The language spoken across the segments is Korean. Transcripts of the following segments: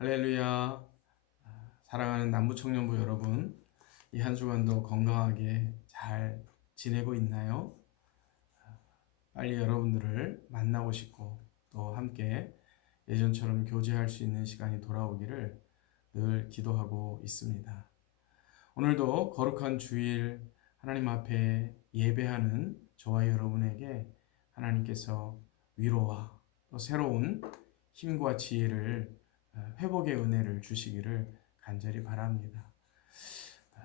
할렐루야. 사랑하는 남부청년부 여러분, 이 한 주간도 건강하게 잘 지내고 있나요? 빨리 여러분들을 만나고 싶고 또 함께 예전처럼 교제할 수 있는 시간이 돌아오기를 늘 기도하고 있습니다. 오늘도 거룩한 주일 하나님 앞에 예배하는 저와 여러분에게 하나님께서 위로와 또 새로운 힘과 지혜를 회복의 은혜를 주시기를 간절히 바랍니다.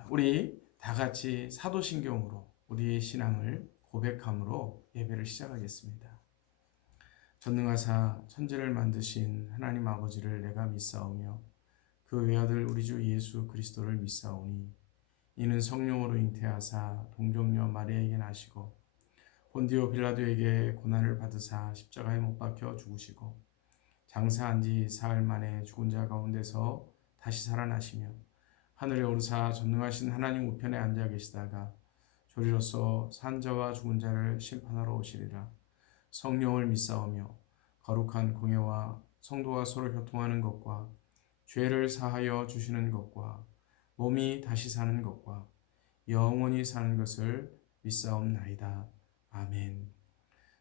우리 다 같이 사도신경으로 우리의 신앙을 고백함으로 예배를 시작하겠습니다. 전능하사 천지를 만드신 하나님 아버지를 내가 믿사오며 그 외아들 우리 주 예수 그리스도를 믿사오니 이는 성령으로 잉태하사 동정녀 마리아에게 나시고 본디오 빌라도에게 고난을 받으사 십자가에 못 박혀 죽으시고 장사한 지 사흘 만에 죽은 자 가운데서 다시 살아나시며 하늘에 오르사 전능하신 하나님 우편에 앉아 계시다가 조리로서 산 자와 죽은 자를 심판하러 오시리라. 성령을 믿사오며 거룩한 공예와 성도와 서로 교통하는 것과 죄를 사하여 주시는 것과 몸이 다시 사는 것과 영원히 사는 것을 믿사옵나이다. 아멘.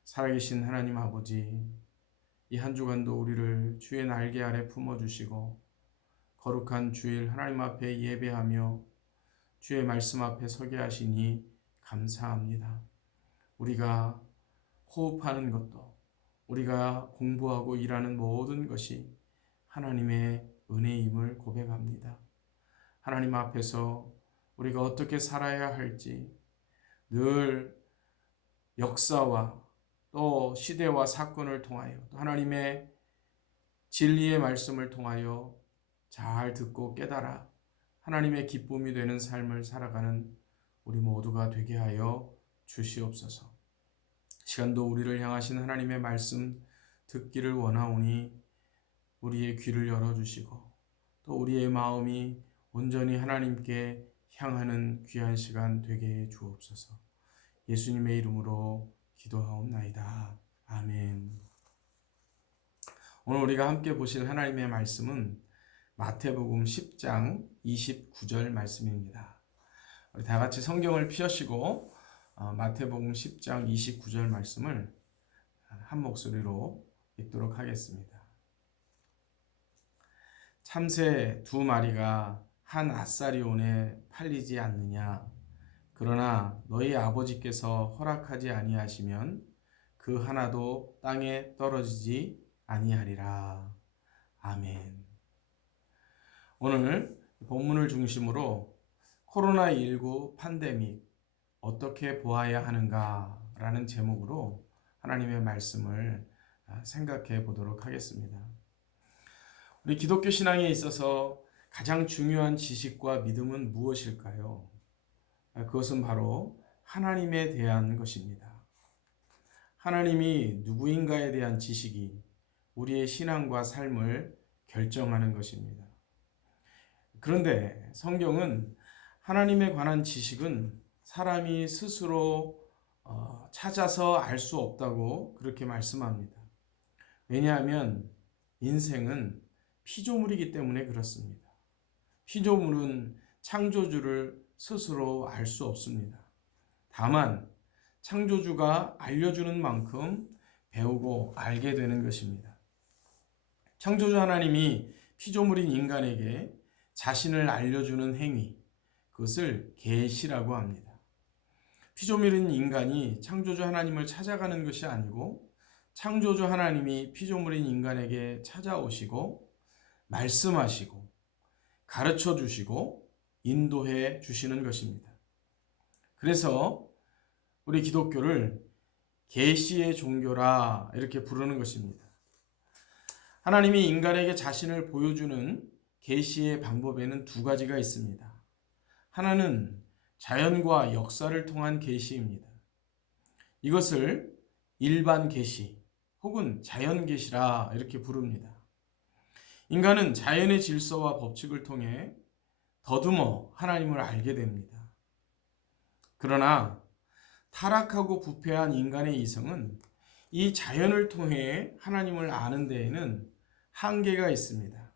살아계신 하나님 아버지, 이 한 주간도 우리를 주의 날개 아래 품어주시고 거룩한 주일 하나님 앞에 예배하며 주의 말씀 앞에 서게 하시니 감사합니다. 우리가 호흡하는 것도 우리가 공부하고 일하는 모든 것이 하나님의 은혜임을 고백합니다. 하나님 앞에서 우리가 어떻게 살아야 할지 늘 역사와 또 시대와 사건을 통하여 또 하나님의 진리의 말씀을 통하여 잘 듣고 깨달아 하나님의 기쁨이 되는 삶을 살아가는 우리 모두가 되게 하여 주시옵소서. 시간도 우리를 향하신 하나님의 말씀 듣기를 원하오니 우리의 귀를 열어주시고 또 우리의 마음이 온전히 하나님께 향하는 귀한 시간 되게 해 주옵소서. 예수님의 이름으로 기도하옵나이다. 아멘. 오늘 우리가 함께 보실 하나님의 말씀은 마태복음 10장 29절 말씀입니다. 우리 다 같이 성경을 펴시고 마태복음 10장 29절 말씀을 한 목소리로 읽도록 하겠습니다. 참새 두 마리가 한 앗사리온에 팔리지 않느냐? 그러나 너희 아버지께서 허락하지 아니하시면 그 하나도 땅에 떨어지지 아니하리라. 아멘. 오늘 본문을 중심으로 코로나19 팬데믹 어떻게 보아야 하는가라는 제목으로 하나님의 말씀을 생각해 보도록 하겠습니다. 우리 기독교 신앙에 있어서 가장 중요한 지식과 믿음은 무엇일까요? 그것은 바로 하나님에 대한 것입니다. 하나님이 누구인가에 대한 지식이 우리의 신앙과 삶을 결정하는 것입니다. 그런데 성경은 하나님에 관한 지식은 사람이 스스로 찾아서 알 수 없다고 그렇게 말씀합니다. 왜냐하면 인생은 피조물이기 때문에 그렇습니다. 피조물은 창조주를 스스로 알 수 없습니다. 다만 창조주가 알려주는 만큼 배우고 알게 되는 것입니다. 창조주 하나님이 피조물인 인간에게 자신을 알려주는 행위, 그것을 계시라고 합니다. 피조물인 인간이 창조주 하나님을 찾아가는 것이 아니고 창조주 하나님이 피조물인 인간에게 찾아오시고 말씀하시고 가르쳐 주시고 인도해 주시는 것입니다. 그래서 우리 기독교를 계시의 종교라 이렇게 부르는 것입니다. 하나님이 인간에게 자신을 보여주는 계시의 방법에는 두 가지가 있습니다. 하나는 자연과 역사를 통한 계시입니다. 이것을 일반 계시 혹은 자연 계시라 이렇게 부릅니다. 인간은 자연의 질서와 법칙을 통해 더듬어 하나님을 알게 됩니다. 그러나 타락하고 부패한 인간의 이성은 이 자연을 통해 하나님을 아는 데에는 한계가 있습니다.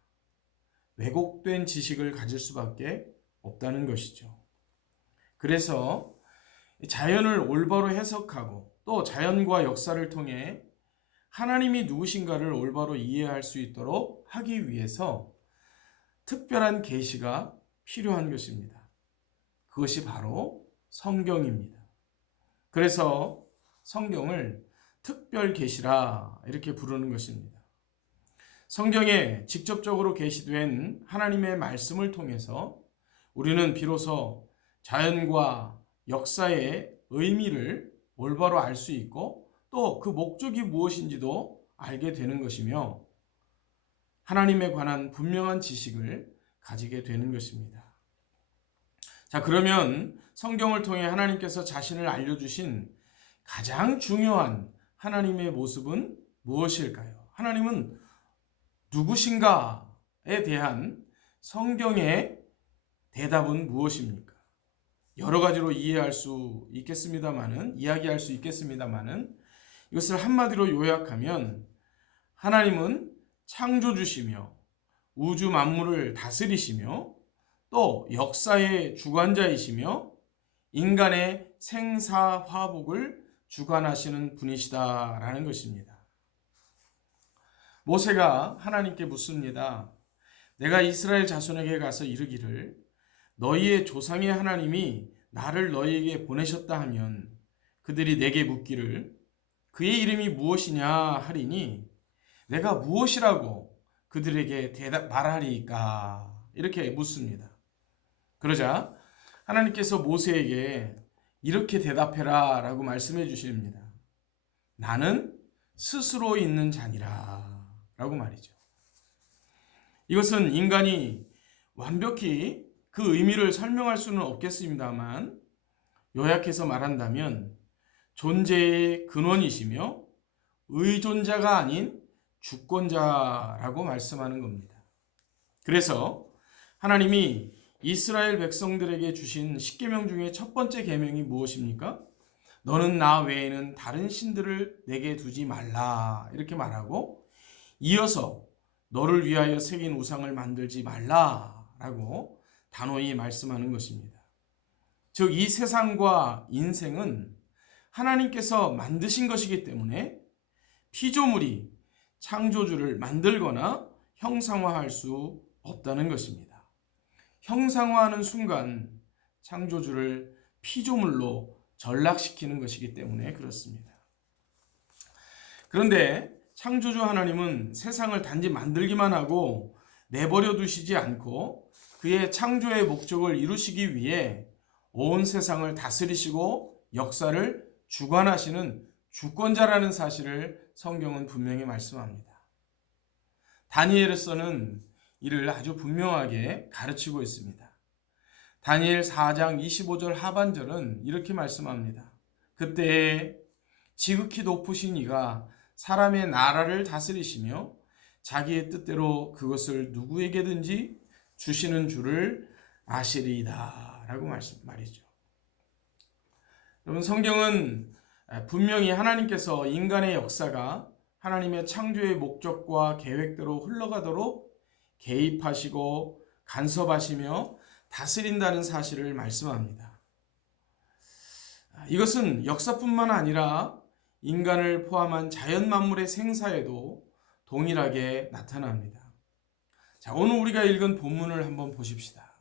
왜곡된 지식을 가질 수밖에 없다는 것이죠. 그래서 자연을 올바로 해석하고 또 자연과 역사를 통해 하나님이 누구신가를 올바로 이해할 수 있도록 하기 위해서 특별한 계시가 필요한 것입니다. 그것이 바로 성경입니다. 그래서 성경을 특별 계시라 이렇게 부르는 것입니다. 성경에 직접적으로 계시된 하나님의 말씀을 통해서 우리는 비로소 자연과 역사의 의미를 올바로 알 수 있고 또 그 목적이 무엇인지도 알게 되는 것이며 하나님에 관한 분명한 지식을 가지게 되는 것입니다. 자, 그러면 성경을 통해 하나님께서 자신을 알려주신 가장 중요한 하나님의 모습은 무엇일까요? 하나님은 누구신가에 대한 성경의 대답은 무엇입니까? 여러 가지로 이야기할 수 있겠습니다만은 이것을 한마디로 요약하면 하나님은 창조주시며 우주 만물을 다스리시며 또 역사의 주관자이시며 인간의 생사화복을 주관하시는 분이시다라는 것입니다. 모세가 하나님께 묻습니다. 내가 이스라엘 자손에게 가서 이르기를 너희의 조상의 하나님이 나를 너희에게 보내셨다 하면 그들이 내게 묻기를 그의 이름이 무엇이냐 하리니 내가 무엇이라고 그들에게 말하리까 이렇게 묻습니다. 그러자 하나님께서 모세에게 이렇게 대답해라 라고 말씀해 주십니다. 나는 스스로 있는 자니라 라고 말이죠. 이것은 인간이 완벽히 그 의미를 설명할 수는 없겠습니다만 요약해서 말한다면 존재의 근원이시며 의존자가 아닌 주권자라고 말씀하는 겁니다. 그래서 하나님이 이스라엘 백성들에게 주신 10계명 중에 첫 번째 계명이 무엇입니까? 너는 나 외에는 다른 신들을 내게 두지 말라 이렇게 말하고 이어서 너를 위하여 새긴 우상을 만들지 말라라고 단호히 말씀하는 것입니다. 즉 이 세상과 인생은 하나님께서 만드신 것이기 때문에 피조물이 창조주를 만들거나 형상화할 수 없다는 것입니다. 형상화하는 순간 창조주를 피조물로 전락시키는 것이기 때문에 그렇습니다. 그런데 창조주 하나님은 세상을 단지 만들기만 하고 내버려 두시지 않고 그의 창조의 목적을 이루시기 위해 온 세상을 다스리시고 역사를 주관하시는 주권자라는 사실을 성경은 분명히 말씀합니다. 다니엘서는 이를 아주 분명하게 가르치고 있습니다. 다니엘 4장 25절 하반절은 이렇게 말씀합니다. 그때 지극히 높으신 이가 사람의 나라를 다스리시며 자기의 뜻대로 그것을 누구에게든지 주시는 줄을 아시리이다 라고 말이죠. 여러분 성경은 분명히 하나님께서 인간의 역사가 하나님의 창조의 목적과 계획대로 흘러가도록 개입하시고 간섭하시며 다스린다는 사실을 말씀합니다. 이것은 역사뿐만 아니라 인간을 포함한 자연 만물의 생사에도 동일하게 나타납니다. 자, 오늘 우리가 읽은 본문을 한번 보십시다.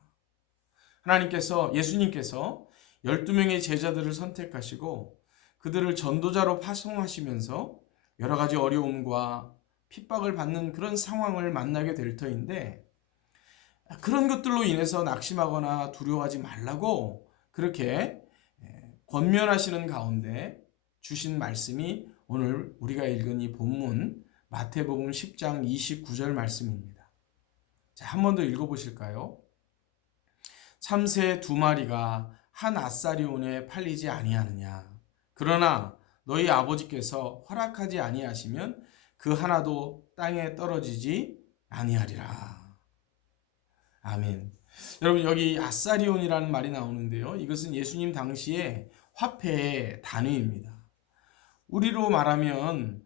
예수님께서 12명의 제자들을 선택하시고 그들을 전도자로 파송하시면서 여러 가지 어려움과 핍박을 받는 그런 상황을 만나게 될 터인데 그런 것들로 인해서 낙심하거나 두려워하지 말라고 그렇게 권면하시는 가운데 주신 말씀이 오늘 우리가 읽은 이 본문 마태복음 10장 29절 말씀입니다. 자, 한 번 더 읽어보실까요? 참새 2마리가 한 앗사리온에 팔리지 아니하느냐. 그러나 너희 아버지께서 허락하지 아니하시면 그 하나도 땅에 떨어지지 아니하리라. 아멘. 여러분 여기 앗사리온이라는 말이 나오는데요. 이것은 예수님 당시의 화폐의 단위입니다. 우리로 말하면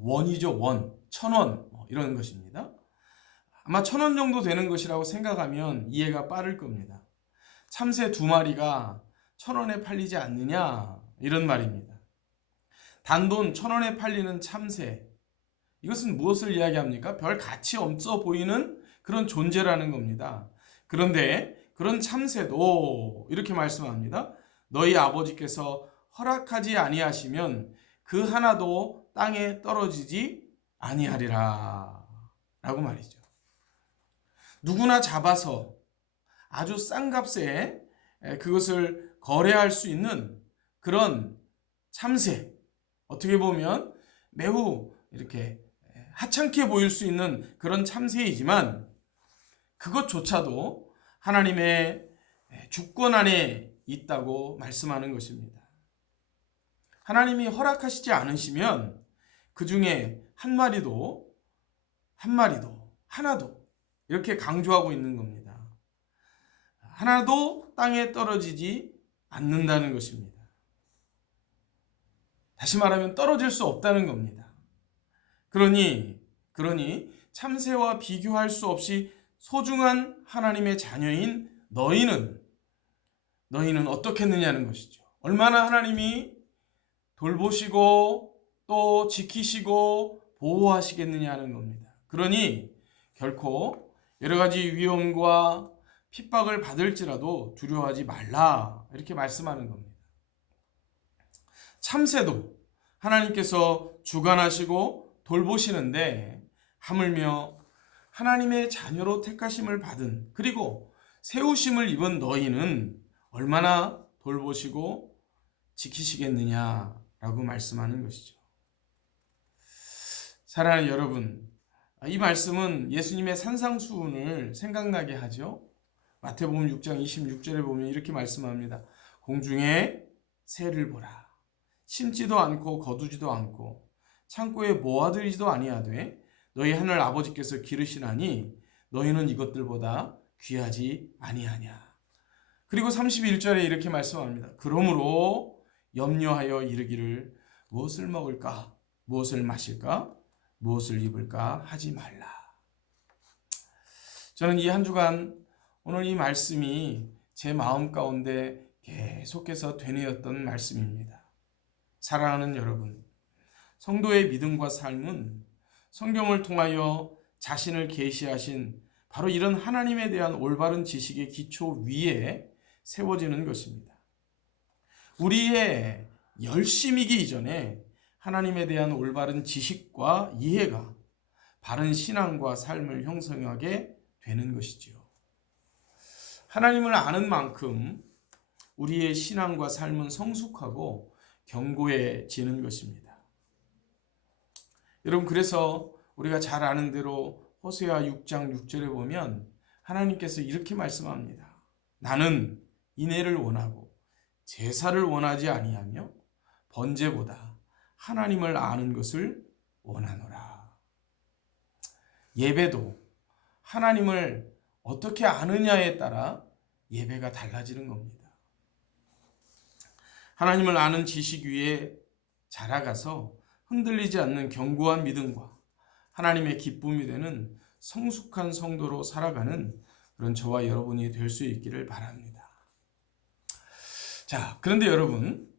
원이죠. 원, 1,000원 이런 것입니다. 아마 1,000원 정도 되는 것이라고 생각하면 이해가 빠를 겁니다. 참새 2마리가 1,000원에 팔리지 않느냐, 이런 말입니다. 단돈 1,000원에 팔리는 참새, 이것은 무엇을 이야기합니까? 별 가치 없어 보이는 그런 존재라는 겁니다. 그런데 그런 참새도 이렇게 말씀합니다. 너희 아버지께서 허락하지 아니하시면 그 하나도 땅에 떨어지지 아니하리라 라고 말이죠. 누구나 잡아서 아주 싼 값에 그것을 거래할 수 있는 그런 참새, 어떻게 보면 매우 이렇게 하찮게 보일 수 있는 그런 참새이지만 그것조차도 하나님의 주권 안에 있다고 말씀하는 것입니다. 하나님이 허락하시지 않으시면 그 중에 하나도 이렇게 강조하고 있는 겁니다. 하나도 땅에 떨어지지 않는다는 것입니다. 다시 말하면 떨어질 수 없다는 겁니다. 그러니 참새와 비교할 수 없이 소중한 하나님의 자녀인 너희는 어떻겠느냐는 것이죠. 얼마나 하나님이 돌보시고 또 지키시고 보호하시겠느냐는 겁니다. 그러니 결코 여러 가지 위험과 핍박을 받을지라도 두려워하지 말라, 이렇게 말씀하는 겁니다. 참새도 하나님께서 주관하시고 돌보시는데 하물며 하나님의 자녀로 택하심을 받은, 그리고 세우심을 입은 너희는 얼마나 돌보시고 지키시겠느냐라고 말씀하는 것이죠. 사랑하는 여러분, 이 말씀은 예수님의 산상수훈을 생각나게 하죠. 마태복음 6장 26절에 보면 이렇게 말씀합니다. 공중에 새를 보라. 심지도 않고 거두지도 않고 창고에 모아들이지도 아니하되 너희 하늘 아버지께서 기르시나니 너희는 이것들보다 귀하지 아니하냐. 그리고 31절에 이렇게 말씀합니다. 그러므로 염려하여 이르기를 무엇을 먹을까, 무엇을 마실까, 무엇을 입을까 하지 말라. 저는 이 한 주간 오늘 이 말씀이 제 마음 가운데 계속해서 되뇌었던 말씀입니다. 사랑하는 여러분, 성도의 믿음과 삶은 성경을 통하여 자신을 계시하신 바로 이런 하나님에 대한 올바른 지식의 기초 위에 세워지는 것입니다. 우리의 열심이기 이전에 하나님에 대한 올바른 지식과 이해가 바른 신앙과 삶을 형성하게 되는 것이지요. 하나님을 아는 만큼 우리의 신앙과 삶은 성숙하고 견고해지는 것입니다. 여러분, 그래서 우리가 잘 아는 대로 호세아 6장 6절에 보면 하나님께서 이렇게 말씀합니다. 나는 인애를 원하고 제사를 원하지 아니하며 번제보다 하나님을 아는 것을 원하노라. 예배도 하나님을 어떻게 아느냐에 따라 예배가 달라지는 겁니다. 하나님을 아는 지식 위에 자라가서 흔들리지 않는 견고한 믿음과 하나님의 기쁨이 되는 성숙한 성도로 살아가는 그런 저와 여러분이 될 수 있기를 바랍니다. 자, 그런데 여러분,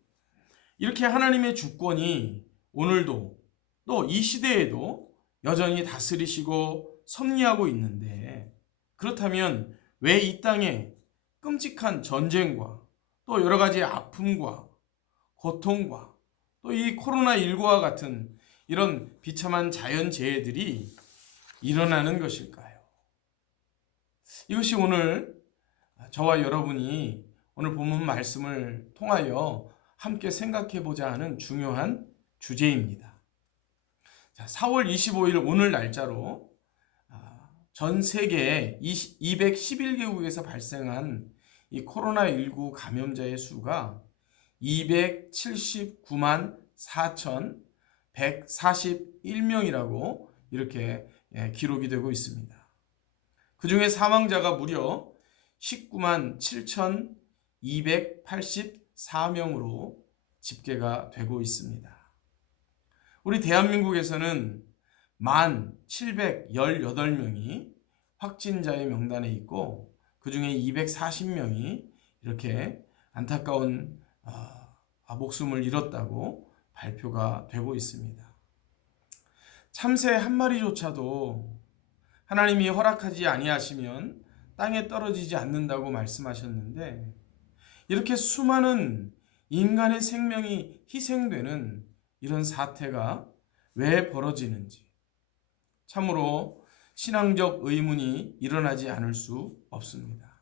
이렇게 하나님의 주권이 오늘도 또 이 시대에도 여전히 다스리시고 섭리하고 있는데, 그렇다면 왜 이 땅에 끔찍한 전쟁과 또 여러 가지 아픔과 고통과 또 이 코로나19와 같은 이런 비참한 자연재해들이 일어나는 것일까요? 이것이 오늘 저와 여러분이 오늘 본문 말씀을 통하여 함께 생각해보자 하는 중요한 주제입니다. 자, 4월 25일 오늘 날짜로 전 세계 211개국에서 발생한 이 코로나19 감염자의 수가 279만 4,141명이라고 이렇게 기록이 되고 있습니다. 그 중에 사망자가 무려 19만 7,284명으로 집계가 되고 있습니다. 우리 대한민국에서는 1,718명이 확진자의 명단에 있고 그 중에 240명이 이렇게 안타까운 목숨을 잃었다고 발표가 되고 있습니다. 참새 한 마리조차도 하나님이 허락하지 아니하시면 땅에 떨어지지 않는다고 말씀하셨는데 이렇게 수많은 인간의 생명이 희생되는 이런 사태가 왜 벌어지는지 참으로 신앙적 의문이 일어나지 않을 수 없습니다.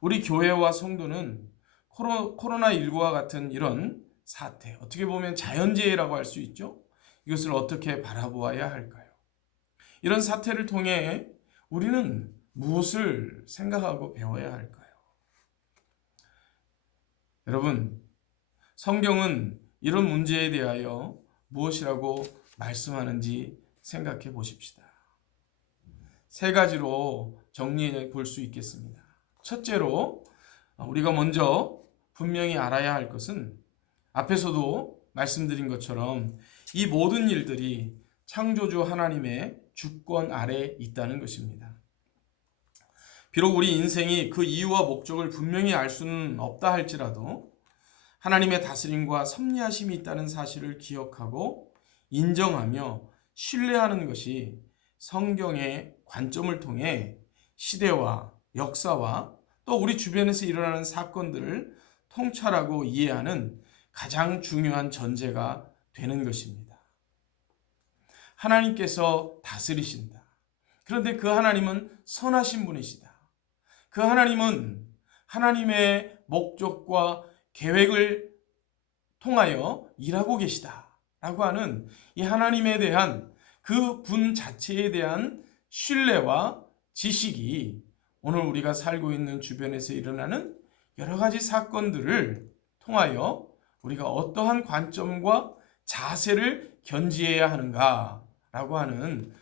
우리 교회와 성도는 코로나19와 같은 이런 사태, 어떻게 보면 자연재해라고 할 수 있죠. 이것을 어떻게 바라보아야 할까요? 이런 사태를 통해 우리는 무엇을 생각하고 배워야 할까요? 여러분, 성경은 이런 문제에 대하여 무엇이라고 말씀하는지 생각해 보십시다. 세 가지로 정리해 볼 수 있겠습니다. 첫째로 우리가 먼저 분명히 알아야 할 것은 앞에서도 말씀드린 것처럼 이 모든 일들이 창조주 하나님의 주권 아래 있다는 것입니다. 비록 우리 인생이 그 이유와 목적을 분명히 알 수는 없다 할지라도 하나님의 다스림과 섭리하심이 있다는 사실을 기억하고 인정하며 신뢰하는 것이 성경의 관점을 통해 시대와 역사와 또 우리 주변에서 일어나는 사건들을 통찰하고 이해하는 가장 중요한 전제가 되는 것입니다. 하나님께서 다스리신다. 그런데 그 하나님은 선하신 분이시다. 그 하나님은 하나님의 목적과 계획을 통하여 일하고 계시다 라고 하는 이 하나님에 대한 그 분 자체에 대한 신뢰와 지식이 오늘 우리가 살고 있는 주변에서 일어나는 여러 가지 사건들을 통하여 우리가 어떠한 관점과 자세를 견지해야 하는가라고 하는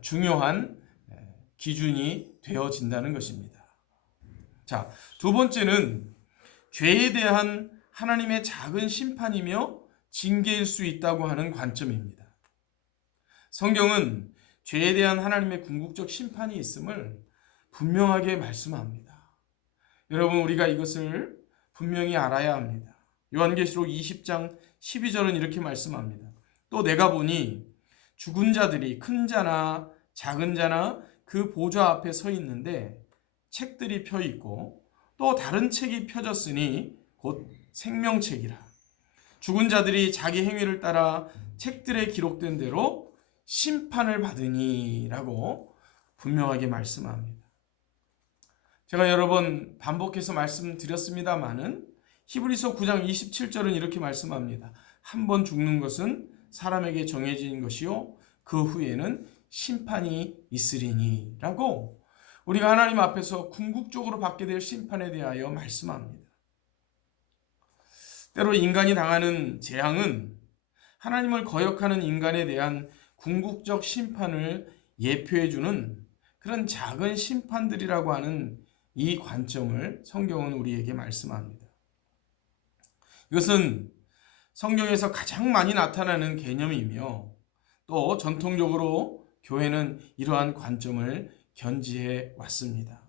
중요한 기준이 되어진다는 것입니다. 자, 두 번째는 죄에 대한 하나님의 작은 심판이며 징계일 수 있다고 하는 관점입니다. 성경은 죄에 대한 하나님의 궁극적 심판이 있음을 분명하게 말씀합니다. 여러분, 우리가 이것을 분명히 알아야 합니다. 요한계시록 20장 12절은 이렇게 말씀합니다. 또 내가 보니 죽은 자들이 큰 자나 작은 자나 그 보좌 앞에 서 있는데 책들이 펴 있고 또 다른 책이 펴졌으니 곧 생명책이라. 죽은 자들이 자기 행위를 따라 책들에 기록된 대로 심판을 받으니라고 분명하게 말씀합니다. 제가 여러 번 반복해서 말씀드렸습니다마는 히브리서 9장 27절은 이렇게 말씀합니다. 한 번 죽는 것은 사람에게 정해진 것이요 그 후에는 심판이 있으리니 라고 우리가 하나님 앞에서 궁극적으로 받게 될 심판에 대하여 말씀합니다. 때로 인간이 당하는 재앙은 하나님을 거역하는 인간에 대한 궁극적 심판을 예표해주는 그런 작은 심판들이라고 하는 이 관점을 성경은 우리에게 말씀합니다. 이것은 성경에서 가장 많이 나타나는 개념이며 또 전통적으로 교회는 이러한 관점을 견지해 왔습니다.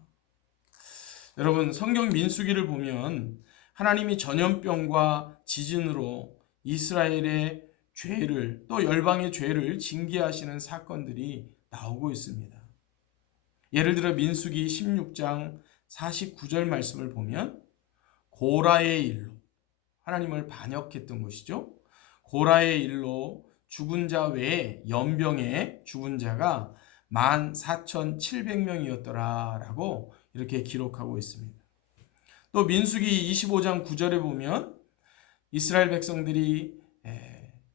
여러분, 성경 민수기를 보면 하나님이 전염병과 지진으로 이스라엘의 죄를 또 열방의 죄를 징계하시는 사건들이 나오고 있습니다. 예를 들어 민수기 16장 49절 말씀을 보면 고라의 일로 하나님을 반역했던 것이죠. 고라의 일로 죽은 자 외에 연병에 죽은 자가 14,700명이었더라 라고 이렇게 기록하고 있습니다. 또 민수기 25장 9절에 보면 이스라엘 백성들이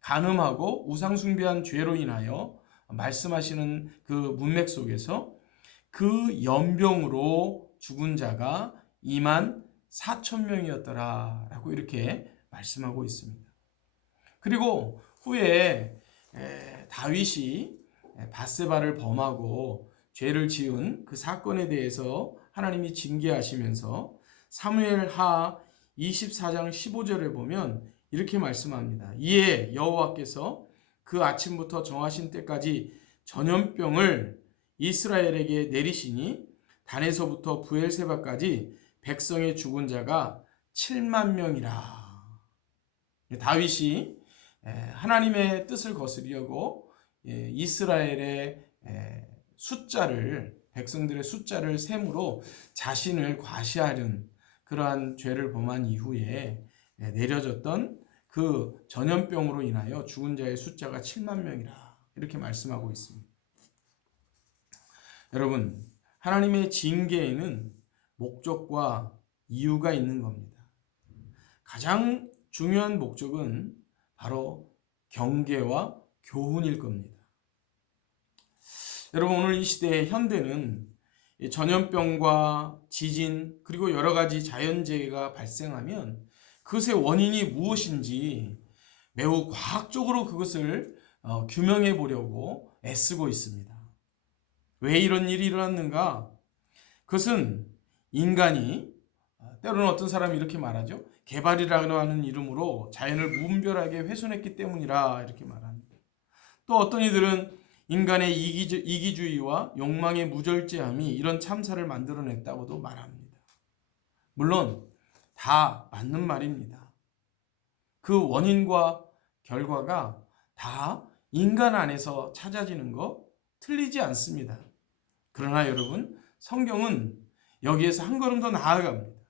간음하고 우상숭배한 죄로 인하여 말씀하시는 그 문맥 속에서 그 연병으로 죽은 자가 24,000명이었더라 라고 이렇게 말씀하고 있습니다. 그리고 후에 다윗이 밧세바를 범하고 죄를 지은 그 사건에 대해서 하나님이 징계하시면서 사무엘하 24장 15절에 보면 이렇게 말씀합니다. 이에 여호와께서 그 아침부터 정하신 때까지 전염병을 이스라엘에게 내리시니 단에서부터 브엘세바까지 백성의 죽은 자가 7만 명이라. 다윗이 하나님의 뜻을 거스르려고 이스라엘의 숫자를, 백성들의 숫자를 셈으로 자신을 과시하는 그러한 죄를 범한 이후에 내려졌던 그 전염병으로 인하여 죽은 자의 숫자가 7만 명이라 이렇게 말씀하고 있습니다. 여러분, 하나님의 징계에는 목적과 이유가 있는 겁니다. 가장 중요한 목적은 바로 경계와 교훈일 겁니다. 여러분, 오늘 이 시대의 현대는 전염병과 지진 그리고 여러 가지 자연재해가 발생하면 그것의 원인이 무엇인지 매우 과학적으로 그것을 규명해 보려고 애쓰고 있습니다. 왜 이런 일이 일어났는가? 그것은 인간이, 때로는 어떤 사람이 이렇게 말하죠. 개발이라고 하는 이름으로 자연을 무분별하게 훼손했기 때문이라 이렇게 말합니다. 또 어떤 이들은 인간의 이기주의와 욕망의 무절제함이 이런 참사를 만들어냈다고도 말합니다. 물론 다 맞는 말입니다. 그 원인과 결과가 다 인간 안에서 찾아지는 거 틀리지 않습니다. 그러나 여러분, 성경은 여기에서 한 걸음 더 나아갑니다.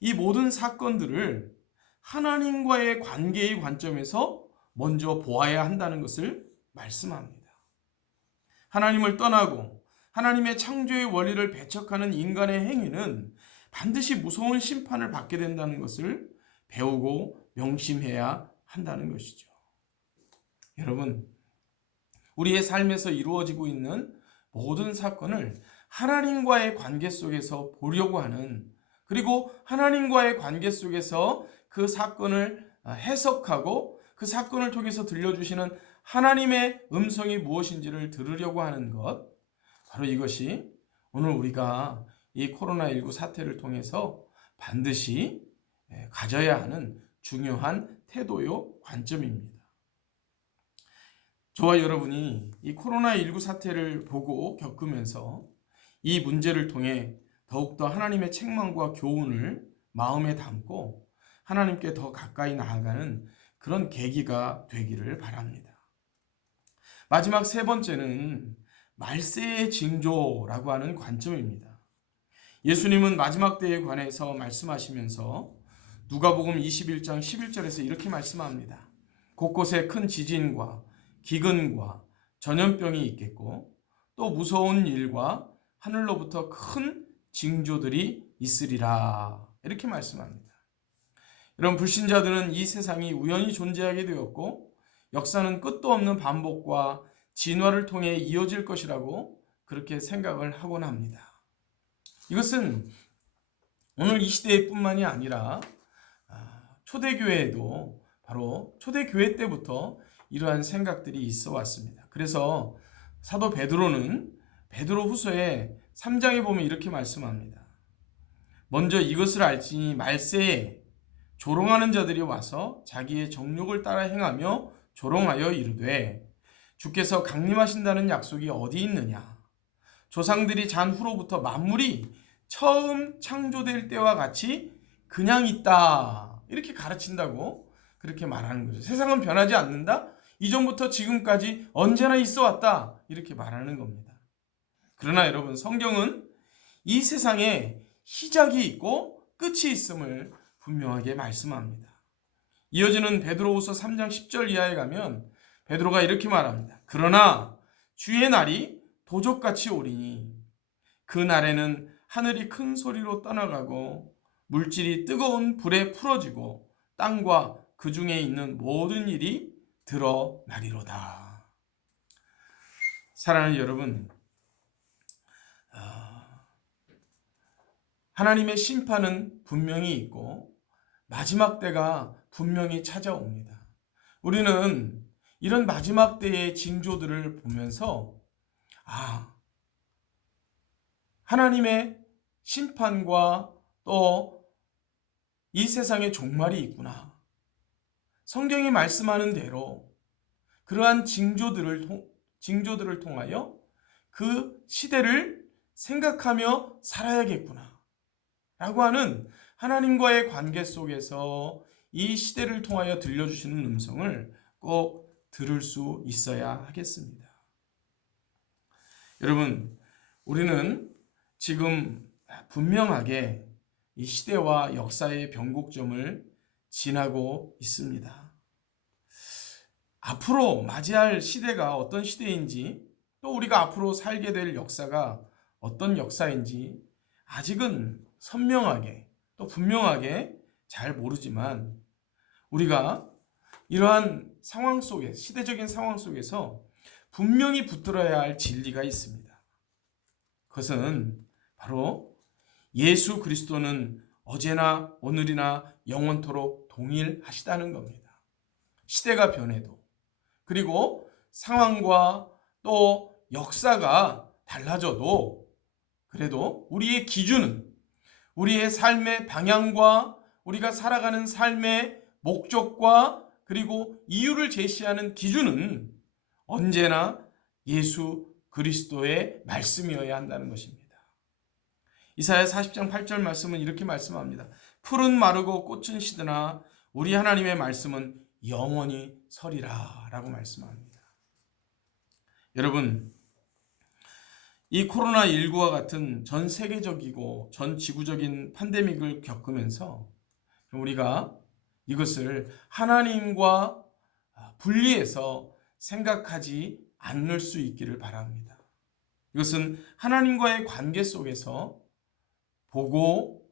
이 모든 사건들을 하나님과의 관계의 관점에서 먼저 보아야 한다는 것을 말씀합니다. 하나님을 떠나고 하나님의 창조의 원리를 배척하는 인간의 행위는 반드시 무서운 심판을 받게 된다는 것을 배우고 명심해야 한다는 것이죠. 여러분, 우리의 삶에서 이루어지고 있는 모든 사건을 하나님과의 관계 속에서 보려고 하는, 그리고 하나님과의 관계 속에서 그 사건을 해석하고 그 사건을 통해서 들려주시는 하나님의 음성이 무엇인지를 들으려고 하는 것, 바로 이것이 오늘 우리가 이 코로나19 사태를 통해서 반드시 가져야 하는 중요한 태도요 관점입니다. 저와 여러분이 이 코로나19 사태를 보고 겪으면서 이 문제를 통해 더욱더 하나님의 책망과 교훈을 마음에 담고 하나님께 더 가까이 나아가는 그런 계기가 되기를 바랍니다. 마지막 세 번째는 말세의 징조라고 하는 관점입니다. 예수님은 마지막 때에 관해서 말씀하시면서 누가복음 21장 11절에서 이렇게 말씀합니다. 곳곳에 큰 지진과 기근과 전염병이 있겠고 또 무서운 일과 하늘로부터 큰 징조들이 있으리라 이렇게 말씀합니다. 이런 불신자들은 이 세상이 우연히 존재하게 되었고 역사는 끝도 없는 반복과 진화를 통해 이어질 것이라고 그렇게 생각을 하곤 합니다. 이것은 오늘 이 시대뿐만이 아니라 초대교회에도 바로 초대교회 때부터 이러한 생각들이 있어 왔습니다. 그래서 사도 베드로는 베드로후서에 3장에 보면 이렇게 말씀합니다. 먼저 이것을 알지니 말세에 조롱하는 자들이 와서 자기의 정욕을 따라 행하며 조롱하여 이르되 주께서 강림하신다는 약속이 어디 있느냐? 조상들이 잔 후로부터 만물이 처음 창조될 때와 같이 그냥 있다. 이렇게 가르친다고 그렇게 말하는 거죠. 세상은 변하지 않는다? 이전부터 지금까지 언제나 있어 왔다. 이렇게 말하는 겁니다. 그러나 여러분, 성경은 이 세상에 시작이 있고 끝이 있음을 분명하게 말씀합니다. 이어지는 베드로후서 3장 10절 이하에 가면 베드로가 이렇게 말합니다. 그러나 주의 날이 도적같이 오리니 그 날에는 하늘이 큰 소리로 떠나가고 물질이 뜨거운 불에 풀어지고 땅과 그 중에 있는 모든 일이 드러나리로다. 사랑하는 여러분, 하나님의 심판은 분명히 있고 마지막 때가 분명히 찾아옵니다. 우리는 이런 마지막 때의 징조들을 보면서 하나님의 심판과 또 이 세상의 종말이 있구나. 성경이 말씀하는 대로 그러한 징조들을 통하여 그 시대를 생각하며 살아야겠구나 라고 하는 하나님과의 관계 속에서 이 시대를 통하여 들려주시는 음성을 꼭 들을 수 있어야 하겠습니다. 여러분, 우리는 지금 분명하게 이 시대와 역사의 변곡점을 지나고 있습니다. 앞으로 맞이할 시대가 어떤 시대인지, 또 우리가 앞으로 살게 될 역사가 어떤 역사인지 아직은 선명하게 또 분명하게 잘 모르지만, 우리가 이러한 상황 속에, 시대적인 상황 속에서 분명히 붙들어야 할 진리가 있습니다. 그것은 바로 예수 그리스도는 어제나 오늘이나 영원토록 동일하시다는 겁니다. 시대가 변해도, 그리고 상황과 또 역사가 달라져도, 그래도 우리의 기준은, 우리의 삶의 방향과 우리가 살아가는 삶의 목적과 그리고 이유를 제시하는 기준은 언제나 예수 그리스도의 말씀이어야 한다는 것입니다. 이사야 40장 8절 말씀은 이렇게 말씀합니다. 풀은 마르고 꽃은 시드나 우리 하나님의 말씀은 영원히 서리라 라고 말씀합니다. 여러분, 이 코로나19와 같은 전 세계적이고 전 지구적인 팬데믹을 겪으면서 우리가 이것을 하나님과 분리해서 생각하지 않을 수 있기를 바랍니다. 이것은 하나님과의 관계 속에서 보고,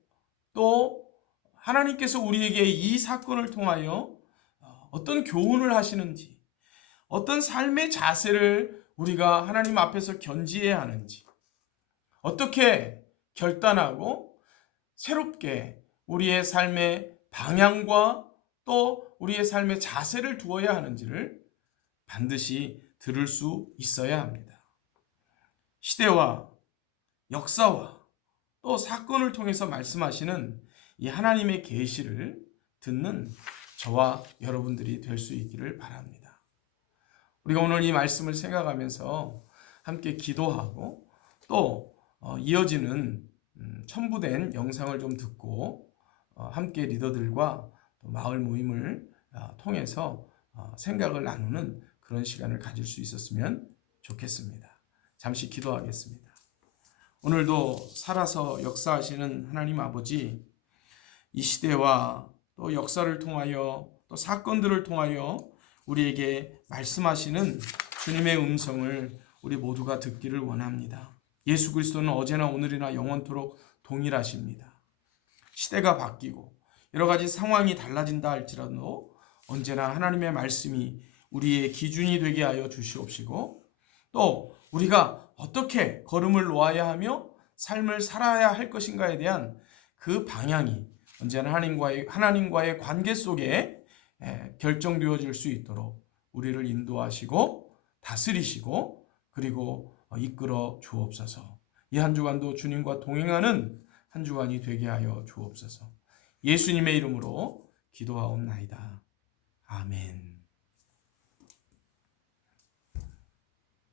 또 하나님께서 우리에게 이 사건을 통하여 어떤 교훈을 하시는지, 어떤 삶의 자세를 우리가 하나님 앞에서 견지해야 하는지, 어떻게 결단하고 새롭게 우리의 삶의 방향과 또 우리의 삶의 자세를 두어야 하는지를 반드시 들을 수 있어야 합니다. 시대와 역사와 또 사건을 통해서 말씀하시는 이 하나님의 계시를 듣는 저와 여러분들이 될 수 있기를 바랍니다. 우리가 오늘 이 말씀을 생각하면서 함께 기도하고, 또 이어지는 첨부된 영상을 좀 듣고 함께 리더들과 마을 모임을 통해서 생각을 나누는 그런 시간을 가질 수 있었으면 좋겠습니다. 잠시 기도하겠습니다. 오늘도 살아서 역사하시는 하나님 아버지, 이 시대와 또 역사를 통하여 또 사건들을 통하여 우리에게 말씀하시는 주님의 음성을 우리 모두가 듣기를 원합니다. 예수 그리스도는 어제나 오늘이나 영원토록 동일하십니다. 시대가 바뀌고 여러 가지 상황이 달라진다 할지라도 언제나 하나님의 말씀이 우리의 기준이 되게 하여 주시옵시고, 또 우리가 어떻게 걸음을 놓아야 하며 삶을 살아야 할 것인가에 대한 그 방향이 언제나 하나님과의 관계 속에 결정되어질 수 있도록 우리를 인도하시고 다스리시고 그리고 이끌어 주옵소서. 이 한 주간도 주님과 동행하는 한 주간이 되게 하여 주옵소서. 예수님의 이름으로 기도하옵나이다. 아멘.